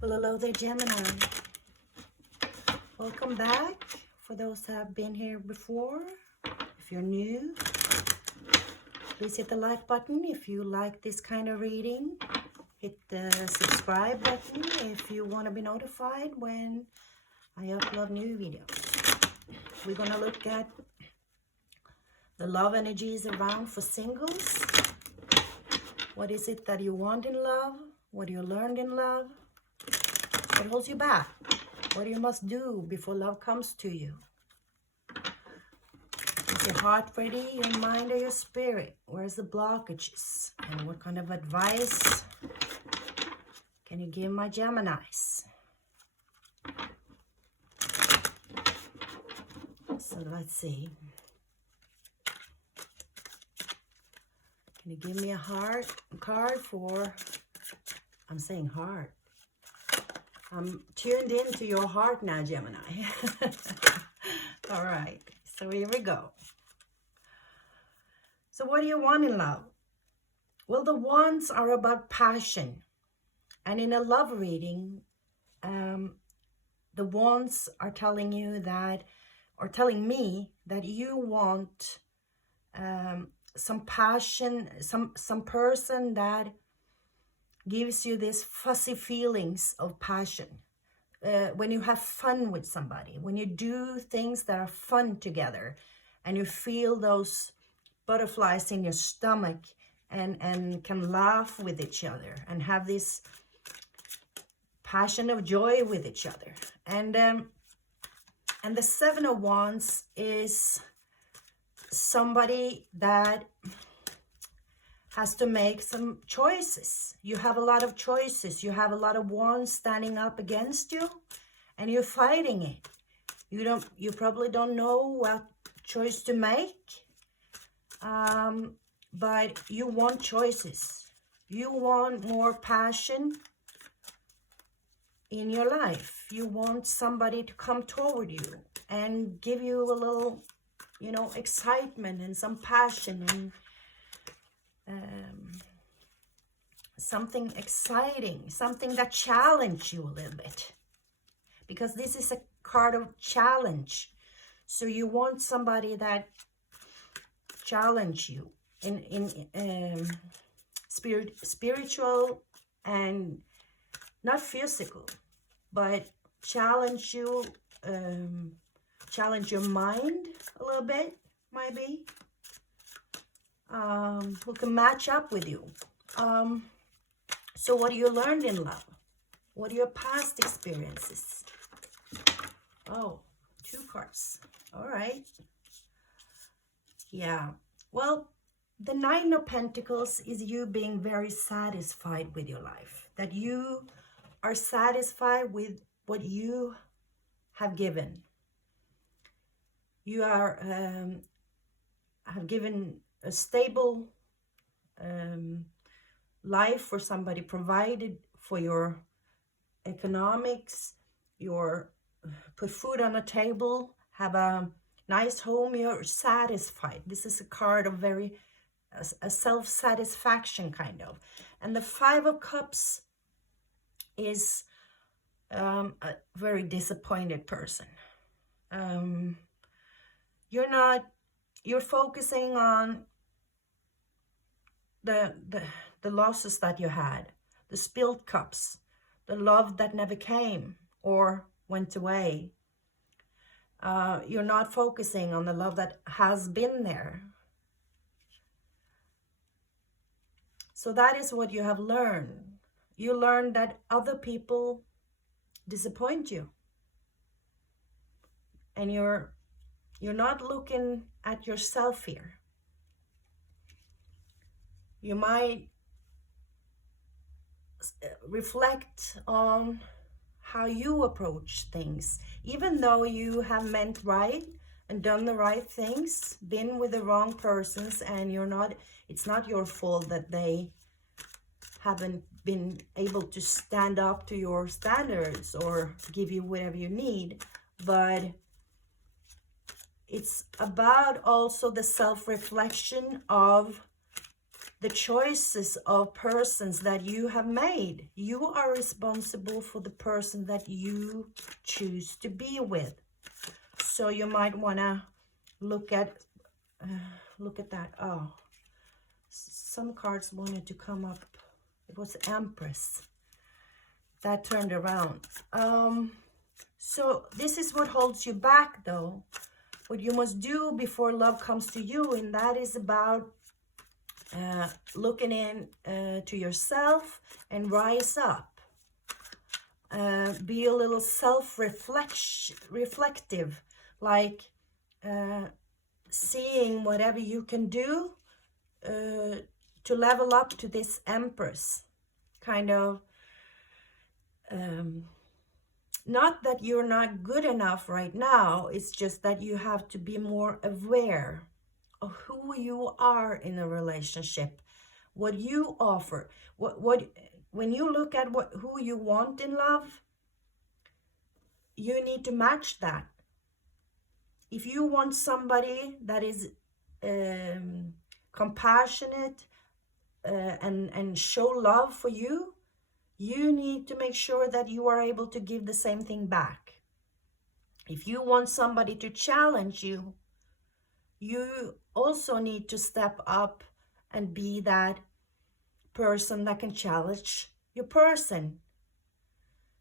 Well, hello there, Gemini. Welcome back. For those that have been here before, if you're new, please hit the like button if you like this kind of reading. Hit the subscribe button if you want to be notified when I upload new videos. We're going to look at the love energies around for singles. What is it that you want in love? What you learned in love? What holds you back? What you must do before love comes to you? Is your heart ready? Your mind or your spirit? Where's the blockages? And what kind of advice can you give my Geminis? So let's see. Can you give me a heart card for, I'm saying heart. I'm tuned into your heart now, Gemini. All right, so here we go. So what do you want in love? Well, the wants are about passion. And in a love reading, the wants are telling you that, or telling me that you want some passion, some person that gives you these fuzzy feelings of passion. When you have fun with somebody, when you do things that are fun together, and you feel those butterflies in your stomach and can laugh with each other and have this passion of joy with each other. And the Seven of Wands is somebody that has to make some choices. You have a lot of choices. You have a lot of wands standing up against you, and you're fighting it. You probably don't know what choice to make, but you want choices. You want more passion in your life. You want somebody to come toward you and give you a little, excitement and some passion and something exciting, something that challenges you a little bit, because this is a card of challenge. So you want somebody that challenge you in spiritual and not physical, but challenge you, challenge your mind a little bit, maybe. Who can match up with you. So what you learned in love? What are your past experiences? Oh, 2 cards. All right. Yeah. Well, the Nine of Pentacles is you being very satisfied with your life. That you are satisfied with what you have given. You are have given a stable life for somebody, provided for your economics, your put food on the table, have a nice home, you're satisfied. This is a card of a self-satisfaction kind of. And the Five of Cups is a very disappointed person. You're focusing on the losses that you had, the spilled cups, the love that never came or went away. You're not focusing on the love that has been there. So that is what you have learned. You learned that other people disappoint you. And you're not looking at yourself here. You might reflect on how you approach things, even though you have meant right and done the right things, been with the wrong persons, and it's not your fault that they haven't been able to stand up to your standards or give you whatever you need. But it's about also the self-reflection of the choices of persons that you have made. You are responsible for the person that you choose to be with. So you might want to look at that. Oh, some cards wanted to come up. It was Empress that turned around. So this is what holds you back, though. What you must do before love comes to you, and that is about looking in to yourself and rise up. Be a little self-reflective, like seeing whatever you can do to level up to this Empress. Kind of, not that you're not good enough right now, it's just that you have to be more aware of who you are in a relationship, what you offer, what when you look at who you want in love, you need to match that. If you want somebody that is compassionate and show love for you, you need to make sure that you are able to give the same thing back. If you want somebody to challenge you, you also need to step up and be that person that can challenge your person.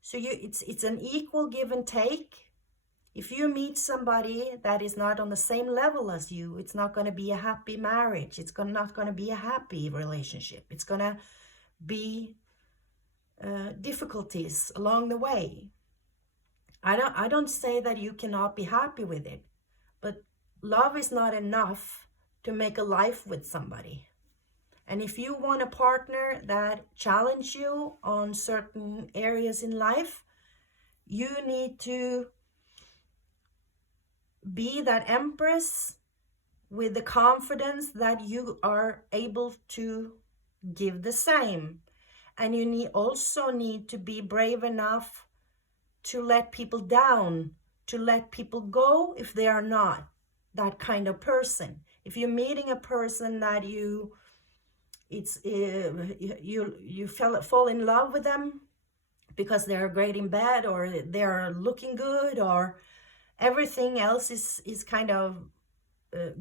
So it's an equal give and take. If you meet somebody that is not on the same level as you, it's not going to be a happy marriage. It's not going to be a happy relationship. It's going to be difficulties along the way. I don't say that you cannot be happy with it, but love is not enough to make a life with somebody. And if you want a partner that challenges you on certain areas in life, you need to be that Empress with the confidence that you are able to give the same. And you also need to be brave enough to let people down, to let people go if they are not that kind of person. If you're meeting a person that you fall in love with them because they're great in bed, or they're looking good, or everything else is kind of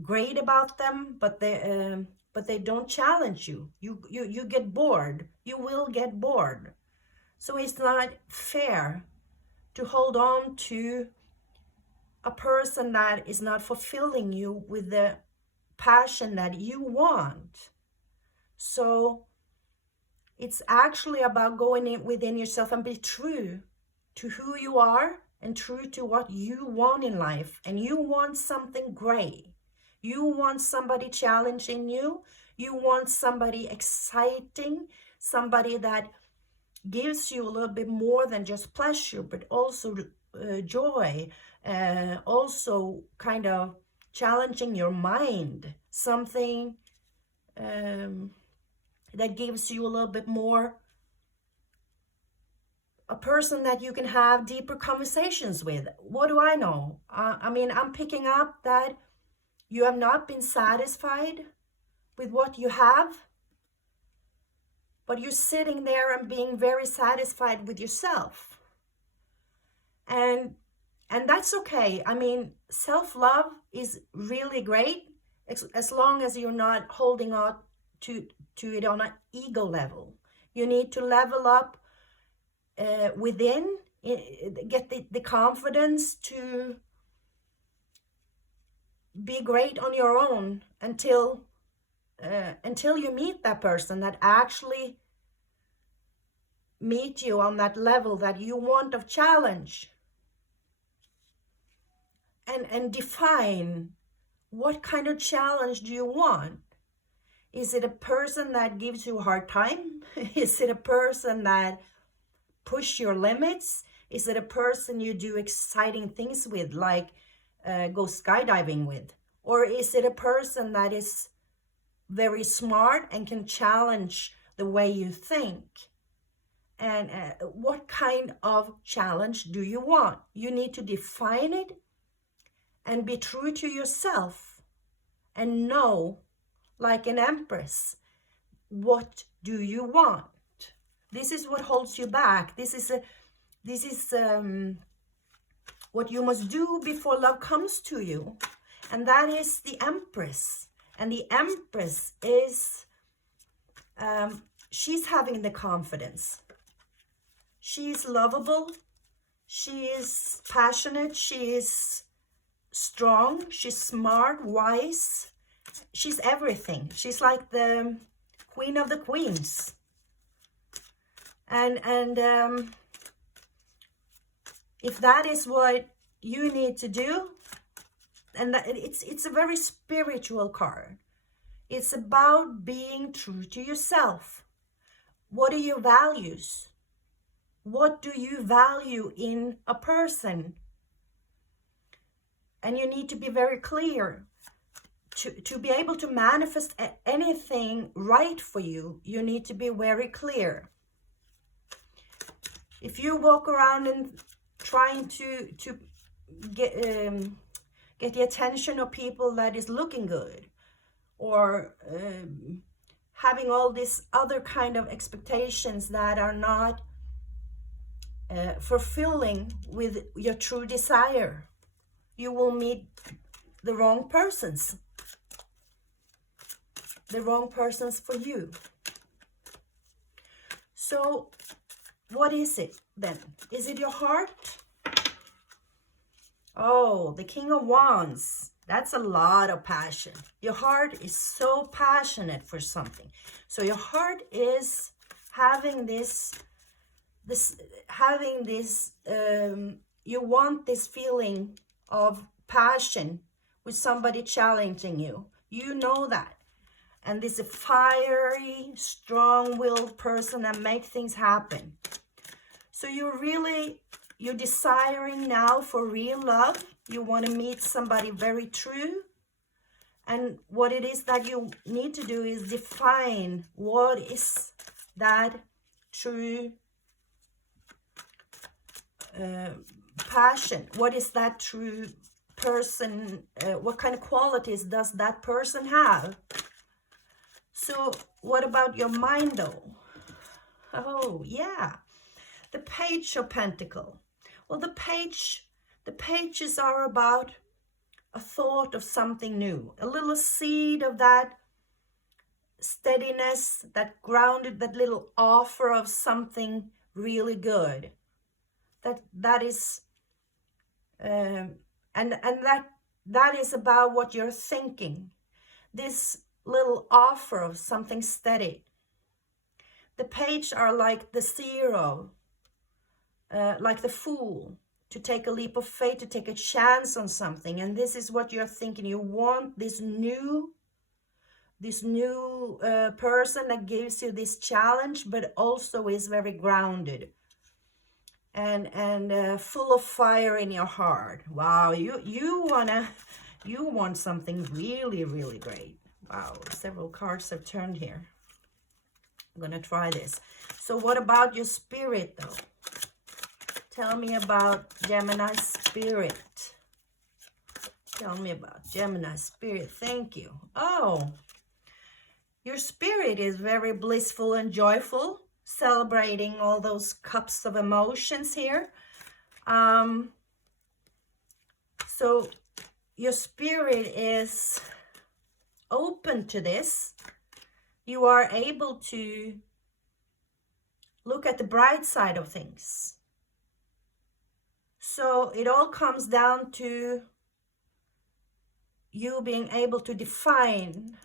great about them, but they don't challenge you. You get bored. You will get bored. So it's not fair to hold on to a person that is not fulfilling you with the passion that you want. So it's actually about going in within yourself and be true to who you are and true to what you want in life. And you want something great. You want somebody challenging you. You want somebody exciting, somebody that gives you a little bit more than just pleasure, but also joy, also kind of challenging your mind, something that gives you a little bit more, a person that you can have deeper conversations with. What do I know? I mean, I'm picking up that you have not been satisfied with what you have, but you're sitting there and being very satisfied with yourself. And that's okay. I mean, self-love is really great as long as you're not holding on to it on an ego level. You need to level up within, get the confidence to be great on your own until you meet that person that actually meet you on that level that you want of challenge. And define, what kind of challenge do you want? Is it a person that gives you a hard time? Is it a person that push your limits? Is it a person you do exciting things with, like go skydiving with? Or is it a person that is very smart and can challenge the way you think? And what kind of challenge do you want? You need to define it and be true to yourself and know, like an Empress, what do you want? This is what holds you back. This is what you must do before love comes to you. And that is the Empress. And the Empress is, she's having the confidence. She's lovable. She is passionate. She is strong. She's smart, wise. She's everything. She's like the queen of the queens. And if that is what you need to do, and it's a very spiritual card. It's about being true to yourself. What are your values? What do you value in a person? And you need to be very clear. To be able to manifest anything right for you, you need to be very clear. If you walk around and trying to get the attention of people that is looking good, or having all these other kind of expectations that are not fulfilling with your true desire, you will meet the wrong persons. The wrong persons for you. So what is it then? Is it your heart? Oh, the King of Wands. That's a lot of passion. Your heart is so passionate for something. So your heart is having this, you want this feeling of passion with somebody challenging you. You know that. And this is a fiery, strong-willed person that makes things happen. So you're desiring now for real love. You want to meet somebody very true. And what it is that you need to do is define what is that true passion. What is that true person? What kind of qualities does that person have? So what about your mind though? Oh yeah, the Page of Pentacles. Well, the pages are about a thought of something new, a little seed of that steadiness, that grounded, that little offer of something really good. That is, and that is about what you're thinking. This little offer of something steady. The page are like the zero, like the Fool, to take a leap of faith, to take a chance on something. And this is what you're thinking. You want this new person that gives you this challenge, but also is very grounded and full of fire in your heart. Wow, you want something really, really great. Wow, several cards have turned here. I'm gonna try this. So what about your spirit though? Tell me about Gemini spirit. Tell me about Gemini spirit. Thank you. Oh, your spirit is very blissful and joyful, celebrating all those cups of emotions here. So your spirit is open to this. You are able to look at the bright side of things. So it all comes down to you being able to define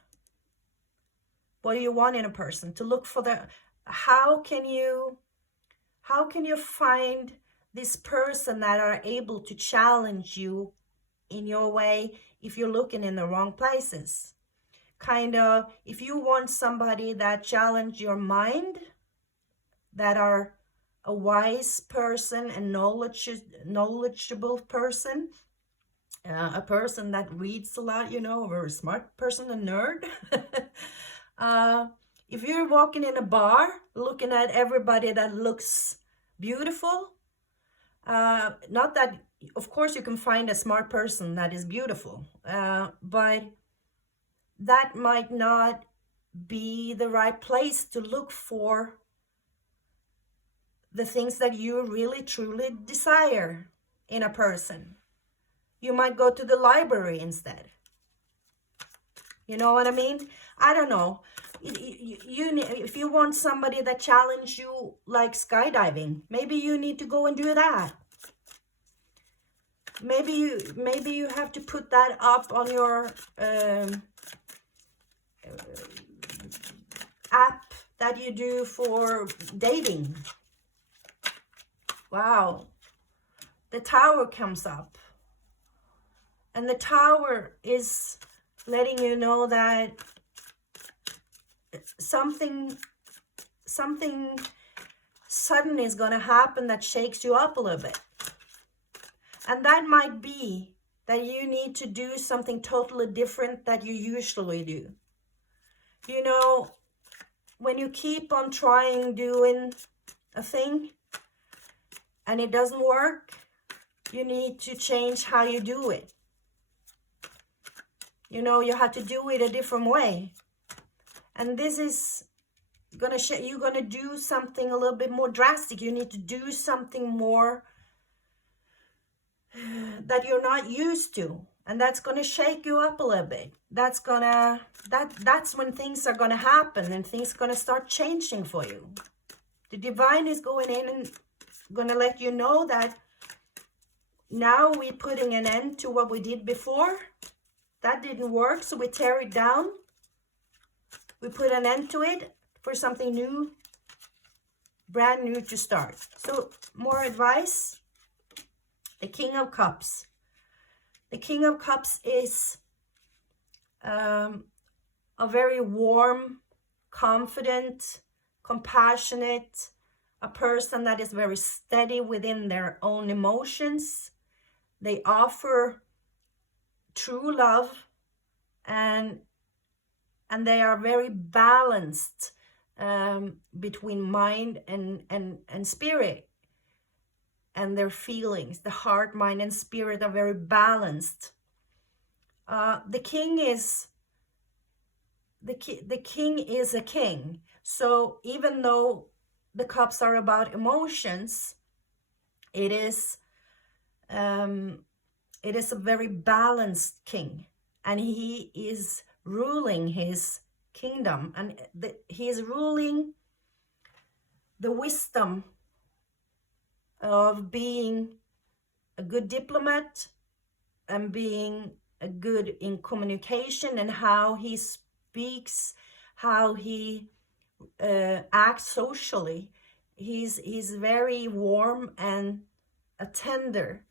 what you want in a person, to look for how can you find this person that are able to challenge you in your way if you're looking in the wrong places. Kind of, if you want somebody that challenge your mind, that are a wise person and knowledgeable person, a person that reads a lot, a very smart person, a nerd. If you're walking in a bar looking at everybody that looks beautiful, not that, of course you can find a smart person that is beautiful, but that might not be the right place to look for the things that you really truly desire in a person. You might go to the library instead. You know what I mean? I don't know. If you want somebody that challenge you like skydiving, maybe you need to go and do that. Maybe you have to put that up on your app that you do for dating. Wow. The tower comes up. And the tower is letting you know that something sudden is going to happen that shakes you up a little bit. And that might be that you need to do something totally different that you usually do. You know, when you keep on trying doing a thing and it doesn't work, you need to change how you do it. You know, you have to do it a different way. And this is gonna you're gonna do something a little bit more drastic. You need to do something more that you're not used to, and that's gonna shake you up a little bit. That's when things are gonna happen and things are gonna start changing for you. The divine is going in and gonna let you know that now we're putting an end to what we did before. That didn't work, so we tear it down. We put an end to it for something new, brand new to start. So more advice. The King of Cups. The King of Cups is a very warm, confident, compassionate, a person that is very steady within their own emotions. They offer true love, and they are very balanced between mind and spirit. And their feelings, the heart, mind, and spirit are very balanced. The king is a king. So even though the cups are about emotions, it is a very balanced king, and he is ruling his kingdom, and he is ruling the wisdom of being a good diplomat and being a good in communication, and how he speaks, how he acts socially. He's very warm and a tender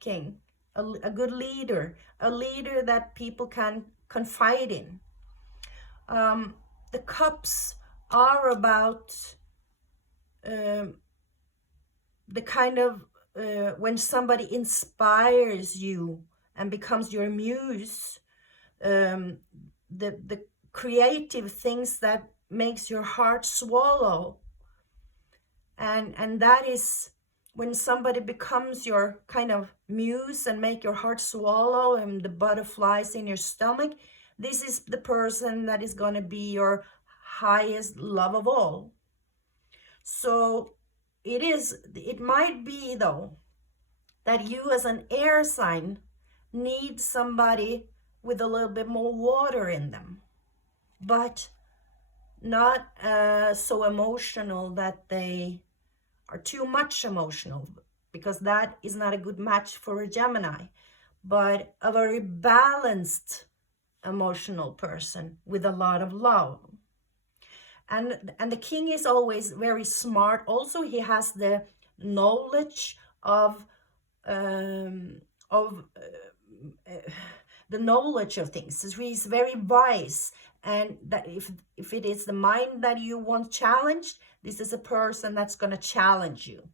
king, a good leader, a leader that people can confide in. The cups are about the kind of when somebody inspires you and becomes your muse, the creative things that makes your heart swallow, and that is when somebody becomes your kind of muse and make your heart swallow and the butterflies in your stomach. This is the person that is going to be your highest love of all. So it might be though that you as an air sign need somebody with a little bit more water in them, but not so emotional that they are too much emotional, because that is not a good match for a Gemini, but a very balanced emotional person with a lot of love. And the king is always very smart. Also, he has the knowledge of the knowledge of things. So he's very wise, and that if it is the mind that you want challenged, this is a person that's going to challenge you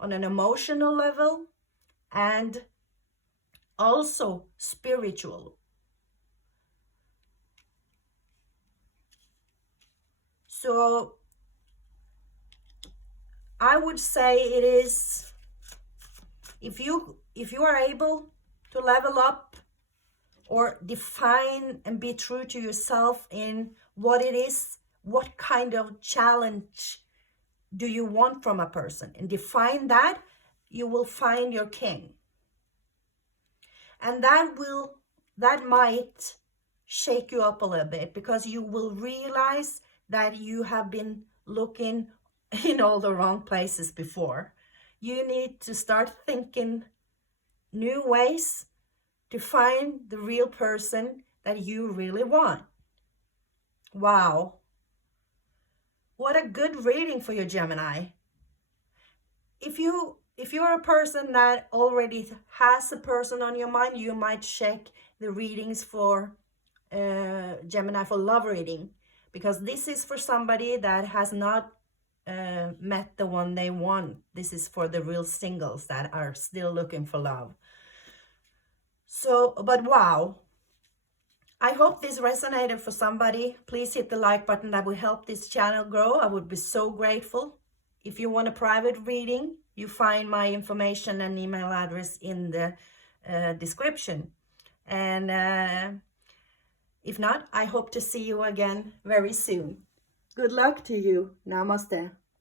on an emotional level and also spiritual. So I would say it is, if you are able to level up or define and be true to yourself in what it is, what kind of challenge do you want from a person, and define that, you will find your king. And that might shake you up a little bit, because you will realize that you have been looking in all the wrong places before. You need to start thinking new ways to find the real person that you really want. Wow. What a good reading for you, Gemini. If you're a person that already has a person on your mind, you might check the readings for Gemini for love reading, because this is for somebody that has not met the one they want. This is for the real singles that are still looking for love. So, but wow, I hope this resonated for somebody. Please hit the like button. That will help this channel grow. I would be so grateful. If you want a private reading, you find my information and email address in the description. And if not, I hope to see you again very soon. Good luck to you. Namaste.